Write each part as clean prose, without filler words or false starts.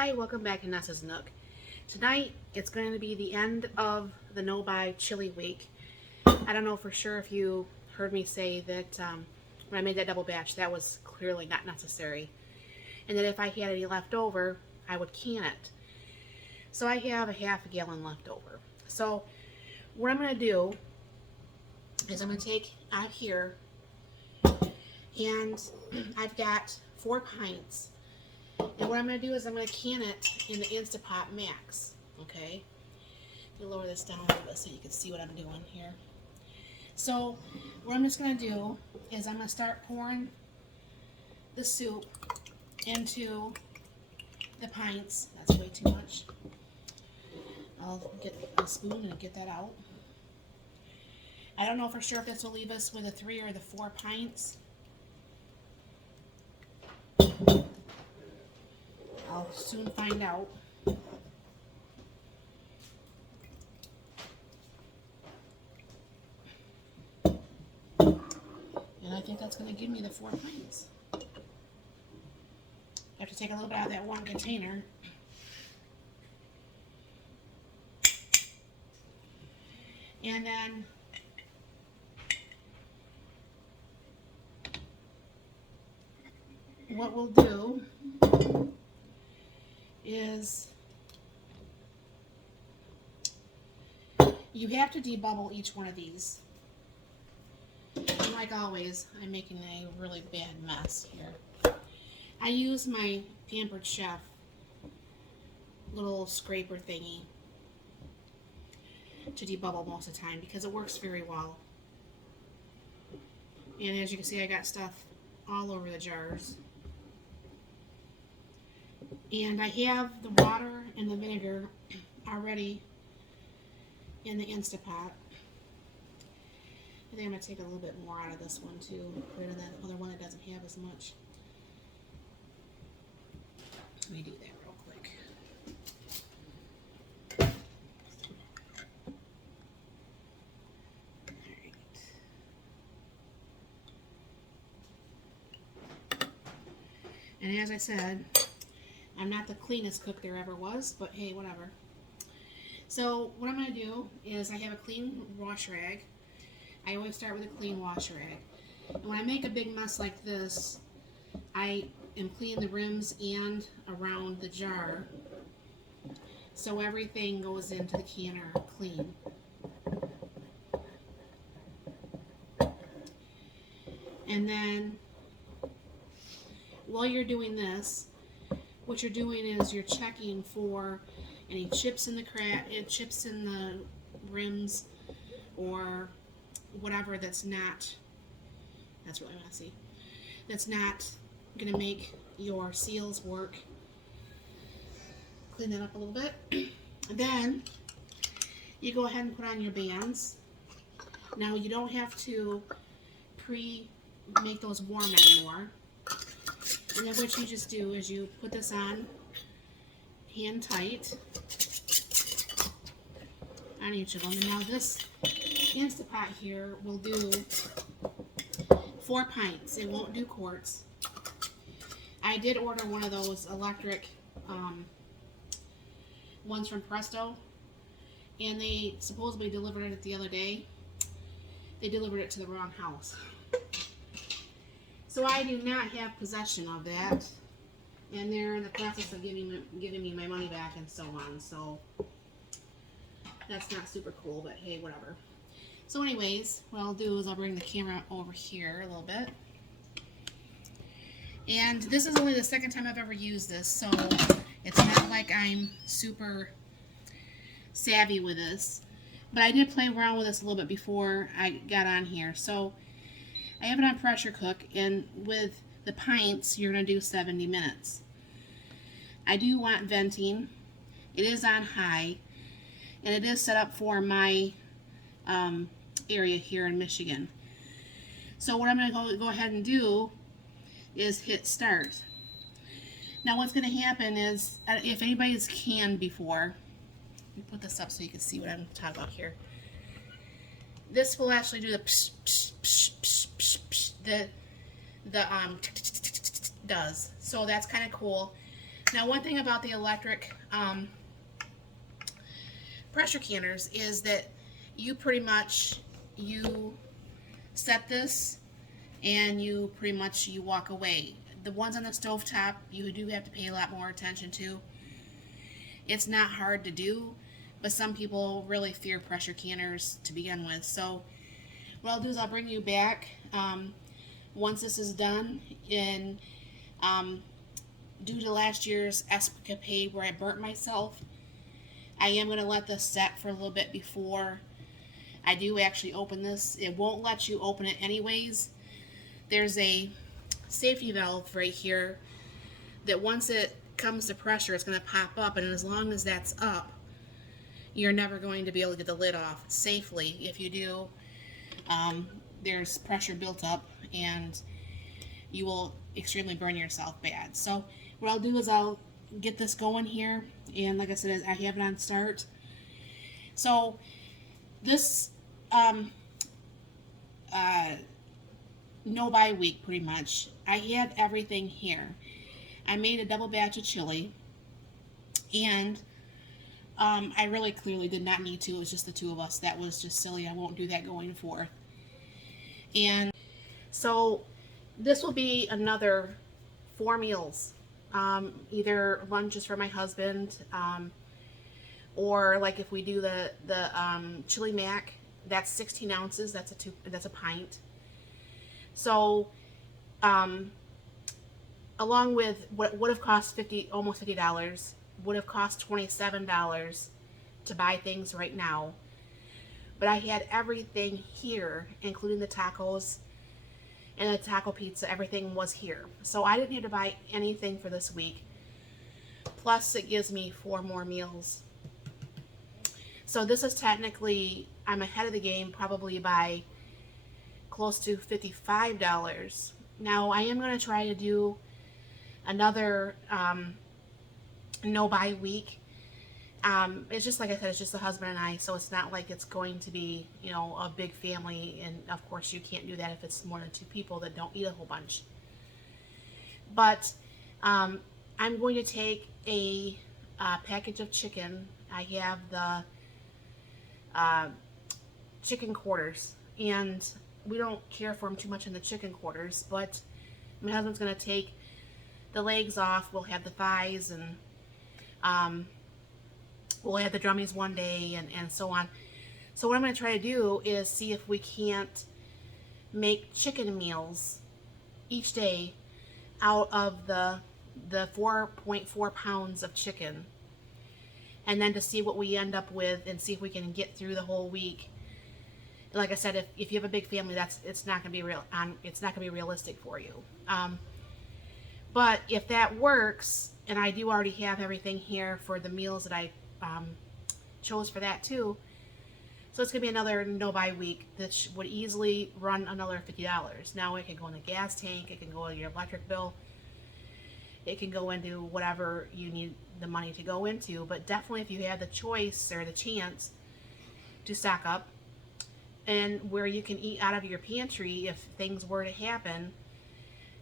Hi, welcome back to Nessa's Nook. Tonight, it's going to be the end of the no-buy chili week. I don't know for sure if you heard me say that when I made that double batch, that was clearly not necessary. And that if I had any left over, I would can it. So I have a half a gallon left over. So what I'm going to do is I'm going to take out of here, and I've got 4 pints. And what I'm going to do is I'm going to can it in the Instapot Max. Okay? Let me lower this down a little bit so you can see what I'm doing here. So what I'm just going to do is I'm going to start pouring the soup into the pints. That's way too much. I'll get a spoon and get that out. I don't know for sure if this will leave us with the 3 or the 4 pints. I'll soon find out. And I think that's going to give me the 4 pints. I have to take a little bit out of that one container. And then what we'll do is you have to debubble each one of these. And like always, I'm making a really bad mess here. I use my Pampered Chef little scraper thingy to debubble most of the time because it works very well. And as you can see, I got stuff all over the jars. And I have the water and the vinegar already in the Instapot. I think I'm going to take a little bit more out of this one too, compared to that other one that doesn't have as much. Let me do that real quick. Alright. And as I said, I'm not the cleanest cook there ever was, but hey, whatever. So what I'm going to do is I have a clean wash rag. I always start with a clean wash rag. And when I make a big mess like this, I am cleaning the rims and around the jar so everything goes into the canner clean. And then while you're doing this, what you're doing is you're checking for any chips in the chips in the rims, or whatever that's really messy. That's not going to make your seals work. Clean that up a little bit. Then you go ahead and put on your bands. Now you don't have to make those warm anymore. And then what you just do is you put this on hand tight on each of them. And now this Instapot here will do 4 pints. It won't do quarts. I did order one of those electric ones from Presto, and they supposedly delivered it the other day. They delivered it to the wrong house. So I do not have possession of that, and they're in the process of giving me my money back and so on. So that's not super cool, but hey, whatever. So anyways, what I'll do is I'll bring the camera over here a little bit. And this is only the second time I've ever used this, so it's not like I'm super savvy with this. But I did play around with this a little bit before I got on here. So I have it on pressure cook, and with the pints, you're going to do 70 minutes. I do want venting. It is on high, and it is set up for my area here in Michigan. So what I'm going to go ahead and do is hit start. Now what's going to happen is, if anybody's canned before, let me put this up so you can see what I'm talking about here. This will actually do the psh, psh, psh, psh, psh, psh, the does. So that's kind of cool. Now, one thing about the electric pressure canners is that you pretty much, you set this and you pretty much you walk away. The ones on the stovetop, you do have to pay a lot more attention to. It's not hard to do, but some people really fear pressure canners to begin with. So what I'll do is I'll bring you back once this is done. And due to last year's escapade where I burnt myself, I am going to let this set for a little bit before I do actually open this. It won't let you open it anyways. There's a safety valve right here that once it comes to pressure, it's going to pop up, and as long as that's up, you're never going to be able to get the lid off safely. If you do, there's pressure built up and you will extremely burn yourself bad. So what I'll do is I'll get this going here, and like I said, I have it on start. So this no buy week, pretty much, I had everything here. I made a double batch of chili, and I really clearly did not need to. It was just the two of us. That was just silly. I won't do that going forth. And so this will be another 4 meals, either lunches for my husband, or like if we do the chili mac, that's 16 ounces. That's a pint. So, along with what would have cost almost $50, would have cost $27 to buy things right now. But I had everything here, including the tacos and the taco pizza. Everything was here. So I didn't have to buy anything for this week. Plus, it gives me 4 more meals. So this is technically, I'm ahead of the game probably by close to $55. Now, I am going to try to do another no buy week. It's just like I said, it's just the husband and I, so it's not like it's going to be, you know, a big family. And of course, you can't do that if it's more than 2 people that don't eat a whole bunch. But I'm going to take a package of chicken. I have the chicken quarters, and we don't care for them too much in the chicken quarters, but my husband's going to take the legs off. We'll have the thighs, and we'll have the drummies one day, and so on. So what I'm going to try to do is see if we can't make chicken meals each day out of the 4.4 pounds of chicken, and then to see what we end up with and see if we can get through the whole week. Like I said, if you have a big family, it's not going to be it's not going to be realistic for you. But if that works, and I do already have everything here for the meals that I chose for that too, so it's going to be another no buy week that would easily run another $50. Now it can go in the gas tank, it can go in your electric bill, it can go into whatever you need the money to go into. But definitely, if you have the choice or the chance to stock up, and where you can eat out of your pantry if things were to happen,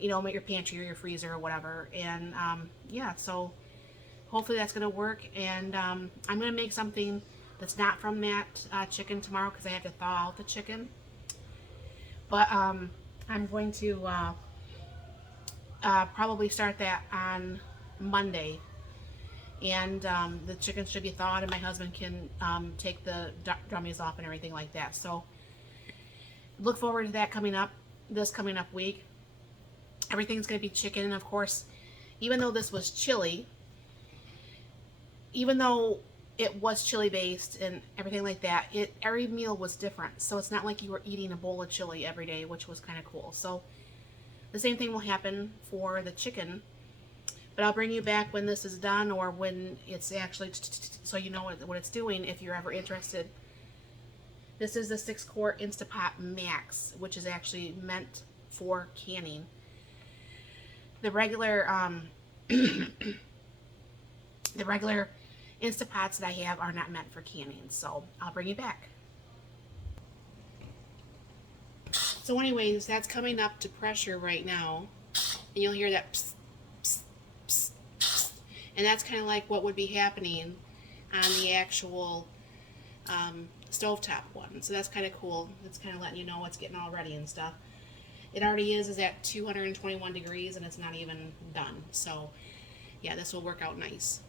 you know, make your pantry or your freezer or whatever. And yeah, so hopefully that's going to work. And I'm going to make something that's not from that chicken tomorrow, because I have to thaw out the chicken. But I'm going to probably start that on Monday. And the chicken should be thawed, and my husband can take the drummies off and everything like that. So look forward to that coming up week. Everything's going to be chicken. And of course, even though this was chili, even though it was chili based and everything like that, every meal was different. So it's not like you were eating a bowl of chili every day, which was kind of cool. So the same thing will happen for the chicken. But I'll bring you back when this is done, or when it's actually, so you know what it's doing if you're ever interested. This is the 6-quart Instapot Max, which is actually meant for canning. The regular Instapots that I have are not meant for canning. So I'll bring you back. So anyways, that's coming up to pressure right now. And you'll hear that psst, psst, psst, psst. And that's kind of like what would be happening on the actual stovetop one. So that's kind of cool. It's kind of letting you know it's getting all ready and stuff. It already is at 221 degrees and it's not even done. So yeah, this will work out nice.